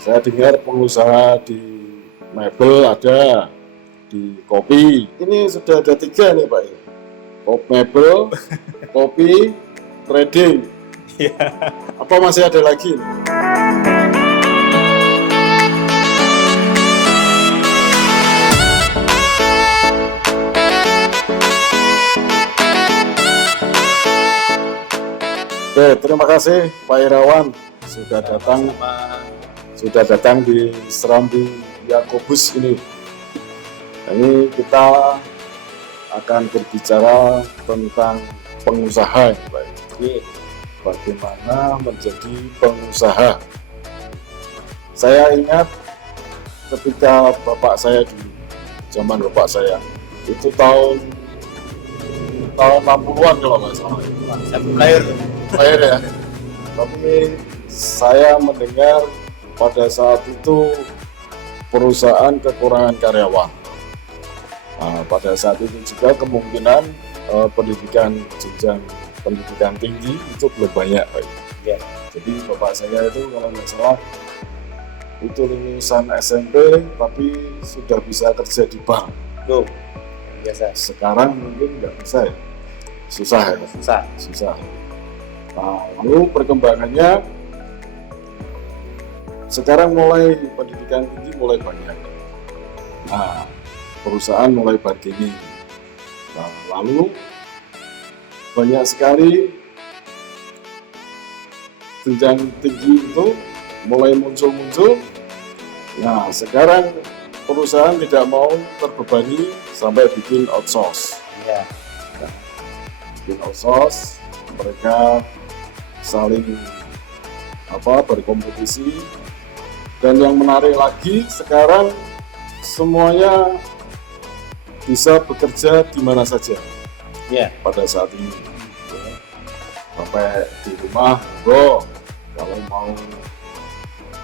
Saya dengar pengusaha di mebel ada, di kopi. Ini sudah ada 3 nih Pak. Kopi mebel, kopi, trading. Apa masih ada lagi? Oke, terima kasih Pak Irawan sudah datang di Serambi Yakobus ini. Ini kita akan berbicara tentang pengusaha, Pak. Bagaimana menjadi pengusaha. Saya ingat ketika bapak saya dulu, zaman bapak saya, itu tahun 60-an kalau nggak salah. Saya Lahir ya. Tapi saya mendengar pada saat itu perusahaan kekurangan karyawan. Nah, pada saat itu juga kemungkinan jenjang pendidikan tinggi itu belum banyak, Pak. Ya. Jadi bapak saya itu kalau nggak salah itu lulusan SMP tapi sudah bisa kerja di bank. Tuh, biasa. Sekarang mungkin nggak bisa ya, susah ya. Susah. Nah, lalu perkembangannya sekarang mulai pendidikan tinggi mulai banyak. Nah, perusahaan mulai bargaining. Nah, lalu banyak sekali jenjang tinggi itu mulai muncul. Nah, sekarang perusahaan tidak mau terbebani sampai bikin outsource. Ya. Nah, bikin outsource, mereka saling berkompetisi. Dan yang menarik lagi sekarang semuanya bisa bekerja di mana saja. Ya. Pada saat ini sampai di rumah, bro, kalau mau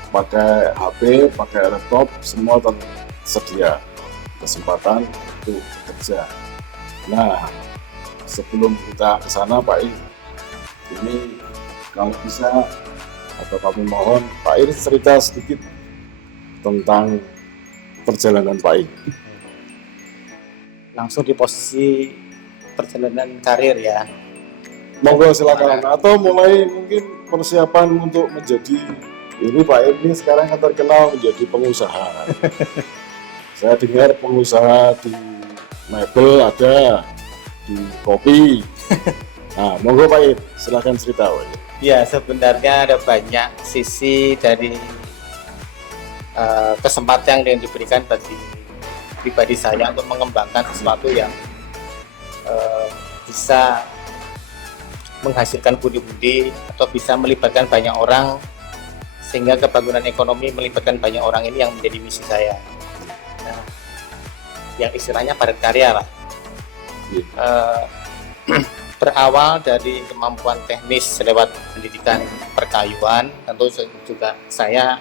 pakai HP, pakai laptop, semua tersedia kesempatan untuk bekerja. Nah, sebelum kita ke sana Pak ini kalau bisa atau kami mohon Pak Ir cerita sedikit tentang perjalanan Pak Ir. Langsung di posisi perjalanan karir ya. Monggo silakan. Atau mulai mungkin persiapan untuk menjadi ini Pak Ir ini sekarang kan terkenal menjadi pengusaha. Saya dengar pengusaha di mebel ada, di kopi. Nah, monggo Pak Ir, silakan cerita Pak Ir. Ya, sebenarnya ada banyak sisi dari kesempatan yang diberikan bagi pribadi saya untuk mengembangkan sesuatu yang bisa menghasilkan pundi-pundi atau bisa melibatkan banyak orang, sehingga kebangunan ekonomi melibatkan banyak orang ini yang menjadi misi saya. Nah, yang istilahnya padat karya lah. Berawal dari kemampuan teknis lewat pendidikan perkayuan, tentu juga saya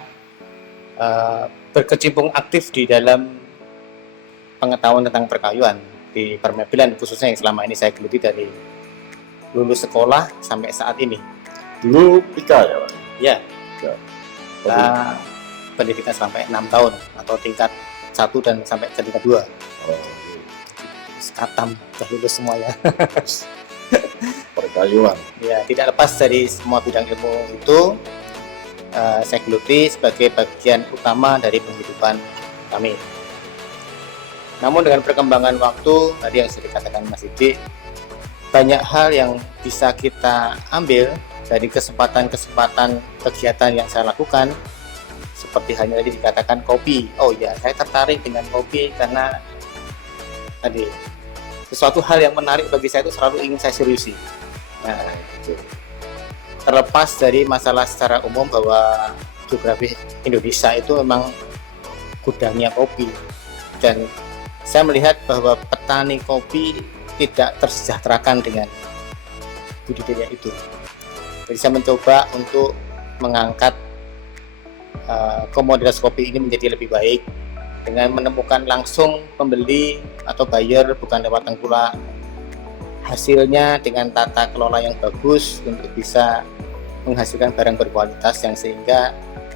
berkecimpung aktif di dalam pengetahuan tentang perkayuan di permebelan, khususnya yang selama ini saya geluti dari lulus sekolah sampai saat ini. Dulu PIKA ya Pak? Ya, kita pendidikan sampai 6 tahun atau tingkat 1 dan sampai ke tingkat 2. Katam, sudah lulus semuanya. Perkayuan. Ya, tidak lepas dari semua bidang ilmu itu, saya geluti sebagai bagian utama dari penghidupan kami. Namun dengan perkembangan waktu, tadi yang sudah dikatakan Mas Didi, banyak hal yang bisa kita ambil dari kesempatan-kesempatan kegiatan yang saya lakukan, seperti hanya tadi dikatakan kopi. Oh ya, saya tertarik dengan kopi karena tadi sesuatu hal yang menarik bagi saya itu selalu ingin saya seriusi. Nah, terlepas dari masalah secara umum bahwa geografi Indonesia itu memang gudangnya kopi, dan saya melihat bahwa petani kopi tidak tersejahterakan dengan budidaya itu. Jadi saya mencoba untuk mengangkat komoditas kopi ini menjadi lebih baik dengan menemukan langsung pembeli atau buyer bukan lewat tengkulak, hasilnya dengan tata kelola yang bagus untuk bisa menghasilkan barang berkualitas yang sehingga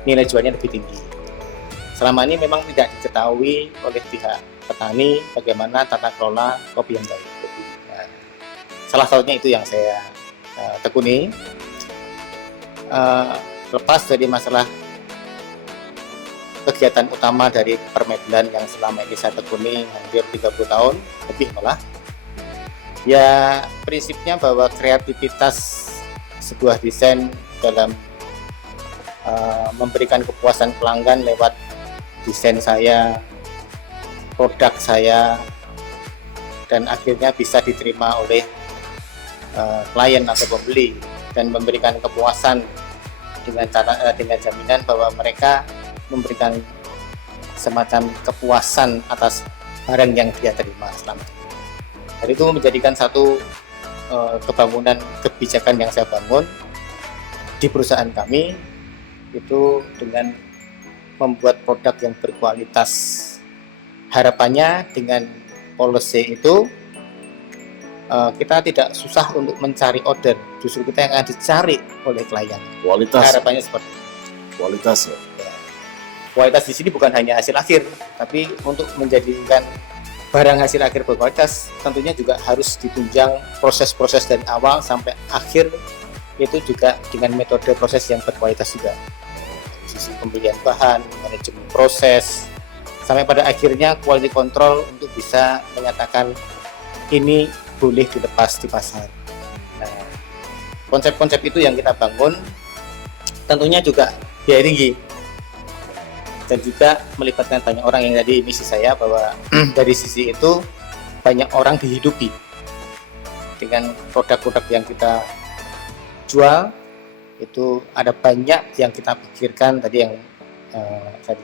nilai jualnya lebih tinggi. Selama ini memang tidak diketahui oleh pihak petani bagaimana tata kelola kopi yang baik. Nah, salah satunya itu yang saya tekuni. Lepas dari masalah kegiatan utama dari permebelan yang selama ini saya tekuni hampir 30 tahun, lebih malah, ya prinsipnya bahwa kreativitas sebuah desain dalam memberikan kepuasan pelanggan lewat desain saya, produk saya, dan akhirnya bisa diterima oleh klien atau pembeli dan memberikan kepuasan dengan jaminan bahwa mereka memberikan semacam kepuasan atas barang yang dia terima selama ini. Dan itu menjadikan satu kebangunan kebijakan yang saya bangun di perusahaan kami, itu dengan membuat produk yang berkualitas. Harapannya dengan policy itu kita tidak susah untuk mencari order, justru kita yang akan dicari oleh klien. Kualitas. Harapannya seperti itu. Kualitas ya. Kualitas di sini bukan hanya hasil akhir, tapi untuk menjadikan barang hasil akhir berkualitas tentunya juga harus ditunjang proses-proses dari awal sampai akhir, itu juga dengan metode proses yang berkualitas juga. Sisi pembelian bahan, manajemen proses, sampai pada akhirnya quality control untuk bisa menyatakan ini boleh dilepas di pasar. Nah, konsep-konsep itu yang kita bangun, tentunya juga biaya tinggi dan juga melibatkan banyak orang. Yang tadi misi saya bahwa dari sisi itu banyak orang dihidupi dengan produk-produk yang kita jual. Itu ada banyak yang kita pikirkan tadi, yang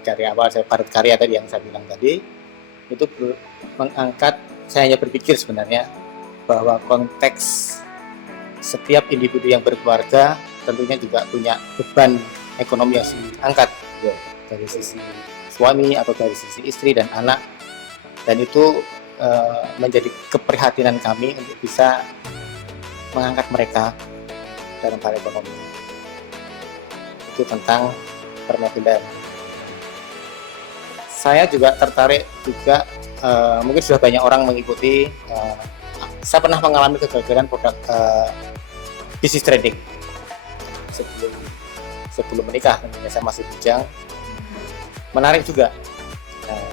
dari awal saya padat karya tadi yang saya bilang tadi, itu mengangkat, saya hanya berpikir sebenarnya bahwa konteks setiap individu yang berkeluarga tentunya juga punya beban ekonomi yang diangkat ya, dari sisi suami atau dari sisi istri dan anak, dan itu menjadi keprihatinan kami untuk bisa mengangkat mereka dalam hal ekonomi. Itu tentang permobilan. Saya juga tertarik juga, mungkin sudah banyak orang mengikuti, saya pernah mengalami kegagalan produk bisnis trading sebelum menikah. Saya masih bujang, menarik juga.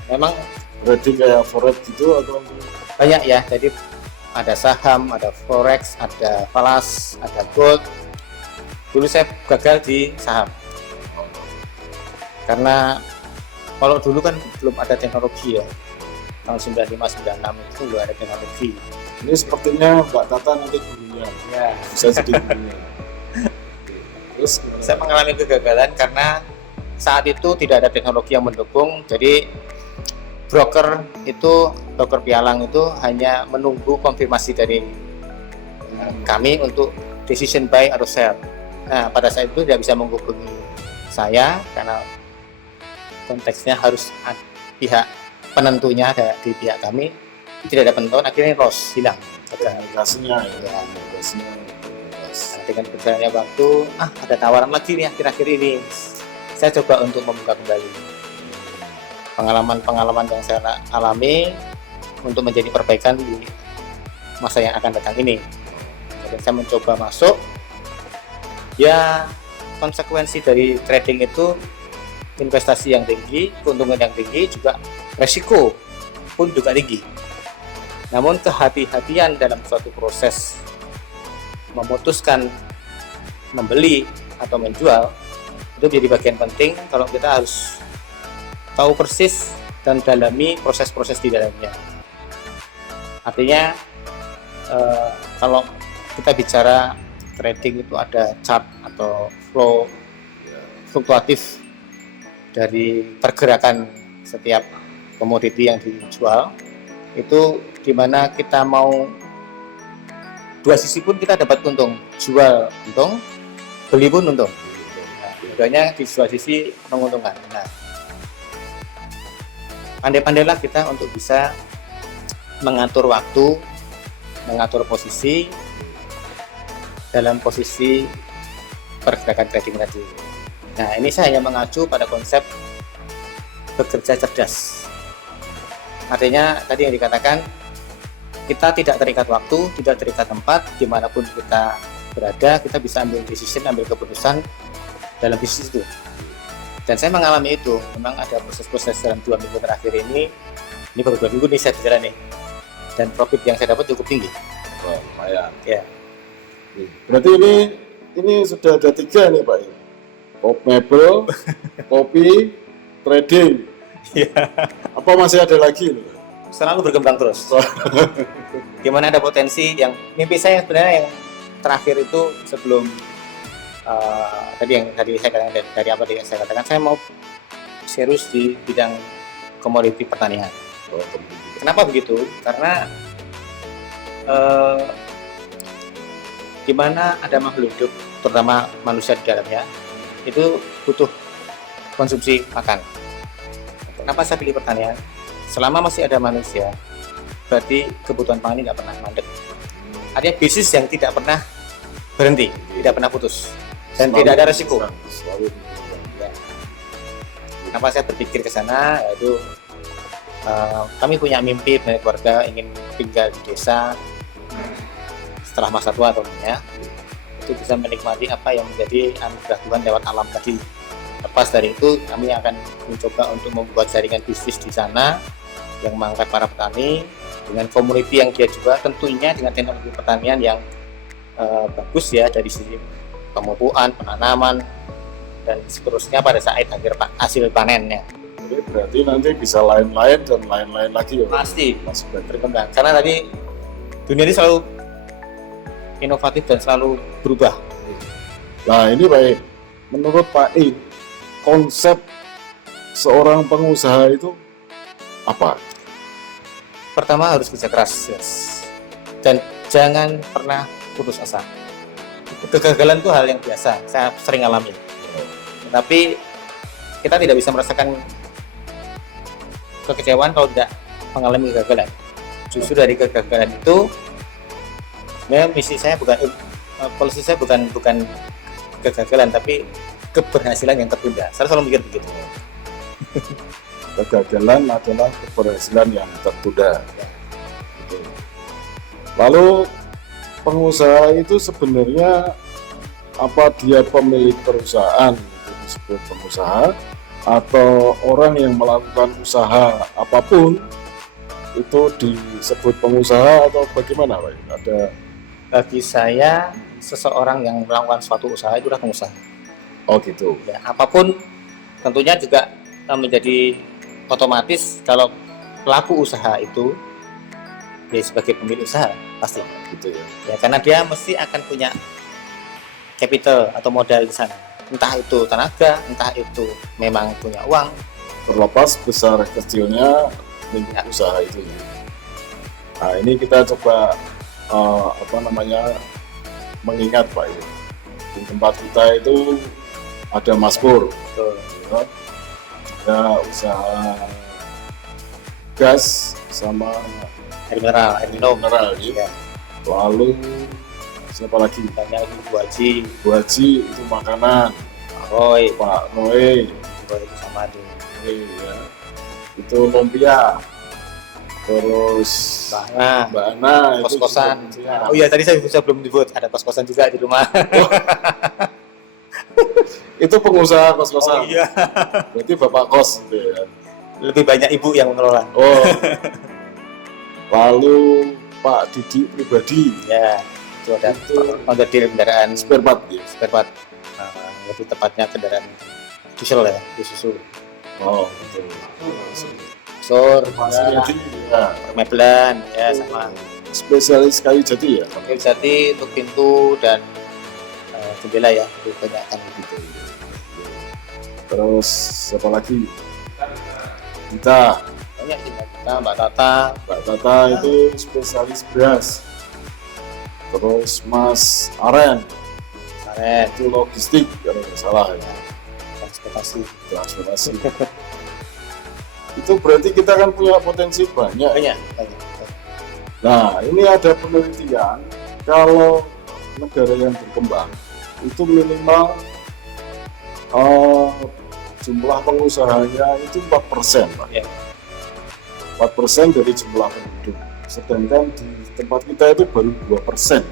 Memang Trading kayak forex gitu atau banyak ya, jadi ada saham, ada forex, ada falas, ada gold. Dulu saya gagal di saham karena kalau dulu kan belum ada teknologi ya, tahun 95-96 itu belum ada teknologi. ini sepertinya Mbak Tata nanti gurunya Ya, bisa jadi gurunya. Terus saya mengalami kegagalan karena saat itu tidak ada teknologi yang mendukung. Jadi broker pialang itu hanya menunggu konfirmasi dari kami untuk decision buy atau sell. Nah, pada saat itu tidak bisa menghubungi saya karena konteksnya harus pihak penentunya ada di pihak kami, tidak ada penentuan, akhirnya loss, hilang komunikasinya ya. komunikasinya. Nah, dengan berjalannya waktu, ada tawaran lagi nih akhir-akhir ini, saya coba untuk membuka kembali pengalaman yang saya alami untuk menjadi perbaikan di masa yang akan datang ini. Jadi saya mencoba masuk. Ya, konsekuensi dari trading itu investasi yang tinggi, keuntungan yang tinggi, juga resiko pun juga tinggi. Namun kehati-hatian dalam suatu proses memutuskan membeli atau menjual itu menjadi bagian penting. Kalau kita harus tahu persis dan dalami proses-proses di dalamnya. Artinya kalau kita bicara trading itu ada chart atau flow fluktuatif dari pergerakan setiap komoditi yang dijual, itu dimana kita mau dua sisi pun kita dapat untung, jual untung, beli pun untung. Nah, keduanya di dua sisi menguntungkan. Nah, pandai-pandailah kita untuk bisa mengatur waktu, mengatur posisi dalam posisi pergerakan trading tadi. Nah, ini saya hanya mengacu pada konsep bekerja cerdas. Artinya tadi yang dikatakan, kita tidak terikat waktu, tidak terikat tempat, dimanapun kita berada, kita bisa ambil decision, ambil keputusan dalam bisnis itu. Dan saya mengalami itu. Memang ada proses-proses dalam 2 minggu terakhir ini baru 2 minggu nih saya berjalan nih, dan profit yang saya dapat cukup tinggi. Wah, lumayan. Ya, Berarti ini sudah ada 3 nih Pak. Pop mebel, kopi, trading. Apa masih ada lagi nih? selalu berkembang terus. Gimana ada potensi yang mimpi saya sebenarnya yang terakhir itu sebelum tadi saya katakan dari apa yang saya katakan, saya mau serius di bidang komoditi pertanian. Kenapa begitu? Karena di mana ada makhluk hidup, terutama manusia di dalamnya, itu butuh konsumsi makan. Kenapa saya pilih pertanian? Selama masih ada manusia, berarti kebutuhan pangan ini nggak pernah mandek. Artinya bisnis yang tidak pernah berhenti, tidak pernah putus, dan tidak ada resiko. Ya. Kenapa saya berpikir ke sana? Yaitu kami punya mimpi dari keluarga ingin tinggal di desa setelah masa tua tentunya, itu bisa menikmati apa yang menjadi anugerah Tuhan lewat alam tadi. Lepas dari itu, kami akan mencoba untuk membuat jaringan bisnis di sana yang mengangkat para petani dengan community yang dia juga, tentunya dengan teknologi pertanian yang bagus ya, dari sisi pemupuan, penanaman, dan seterusnya pada saat hasil panennya. Jadi berarti nanti bisa lain-lain dan lain-lain lagi ya? Pasti masih berkembang, karena tadi dunia ini selalu inovatif dan selalu berubah. Nah ini Pak, menurut Pak I, konsep seorang pengusaha itu apa? Pertama harus kerja keras, yes. Dan jangan pernah putus asa. Kegagalan itu hal yang biasa, saya sering alami. Tapi kita tidak bisa merasakan kekecewaan kalau tidak mengalami kegagalan. Justru dari kegagalan itu, sebenarnya misi saya bukan, polisi saya bukan kegagalan, tapi keberhasilan yang tertunda. Saya selalu mikir begitu. Kegagalan adalah keberhasilan yang tertunda. Oke. Lalu pengusaha itu sebenarnya apa dia pemilik perusahaan itu disebut pengusaha, atau orang yang melakukan usaha apapun itu disebut pengusaha, atau bagaimana Pak? Ada Bagi saya, seseorang yang melakukan suatu usaha itu adalah pengusaha. Oh gitu. Ya, apapun tentunya juga menjadi otomatis kalau pelaku usaha itu ya sebagai pemilik usaha pasti Gitu ya. ya, karena dia mesti akan punya capital atau modal di sana, entah itu tenaga, entah itu memang punya uang. Terlepas besar kecilnya lingkup usaha itu. Nah ini kita coba mengingat Pak, di tempat kita itu ada Mas Pur, Betul. ya. Ada usaha gas sama Air mineral, air minum. mineral ya. Ya, Lalu siapa lagi? banyak lagi Bu Haji, Bu Haji itu makanan, Roy, Pak Roy itu sama tuh. ya. Itu lumpia, terus Nah, Mbak Ana itu kos-kosan. juga- Oh iya, tadi saya belum disebut ada kos-kosan juga di rumah. itu pengusaha kos-kosan. Oh iya, Berarti bapak kos gitu ya. lebih banyak ibu yang mengelola. Oh. Lalu Pak Didi pribadi, Ya, itu ada Itu- pengadil kendaraan spare part ya. spare part. Lebih tepatnya kendaraan diesel ya, Isuzu. Oh, betul. Sur, Pak Suyadi, ya. permebelan, ya sama Spesialis kayu jati ya. kayu jati untuk pintu dan jendela ya, itu banyak kan gitu. Terus siapa lagi? Kita, Banyak kita, Mbak Tata, Mbak Tata itu spesialis beras. Terus Mas Aren Karen, itu logistik kalau nggak salah ya. transportasi. Transportasi. Itu berarti kita kan punya potensi banyak. Banyak. Nah, ini ada penelitian kalau negara yang berkembang itu minimal Oh, jumlah pengusahanya itu 4%, Pak. Ya. 4% dari jumlah penduduk. Sedangkan di tempat kita itu baru 2%.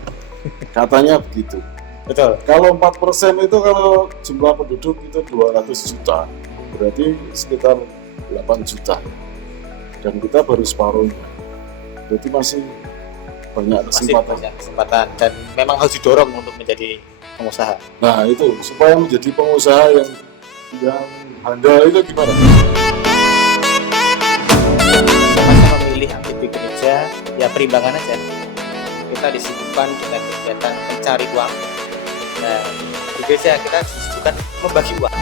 Katanya begitu. Betul. Kalau 4% itu kalau jumlah penduduk itu 200 juta, berarti sekitar 8 juta. Dan kita baru separuhnya. Berarti masih banyak Masih kesempatan. banyak kesempatan dan memang harus didorong untuk menjadi pengusaha. Nah itu supaya menjadi pengusaha yang handal itu gimana? Masa memilih aktivitas kerja, ya perimbangan aja. Kita disibukkan dengan kegiatan mencari uang, dan di desa kita disibukkan membagi uang.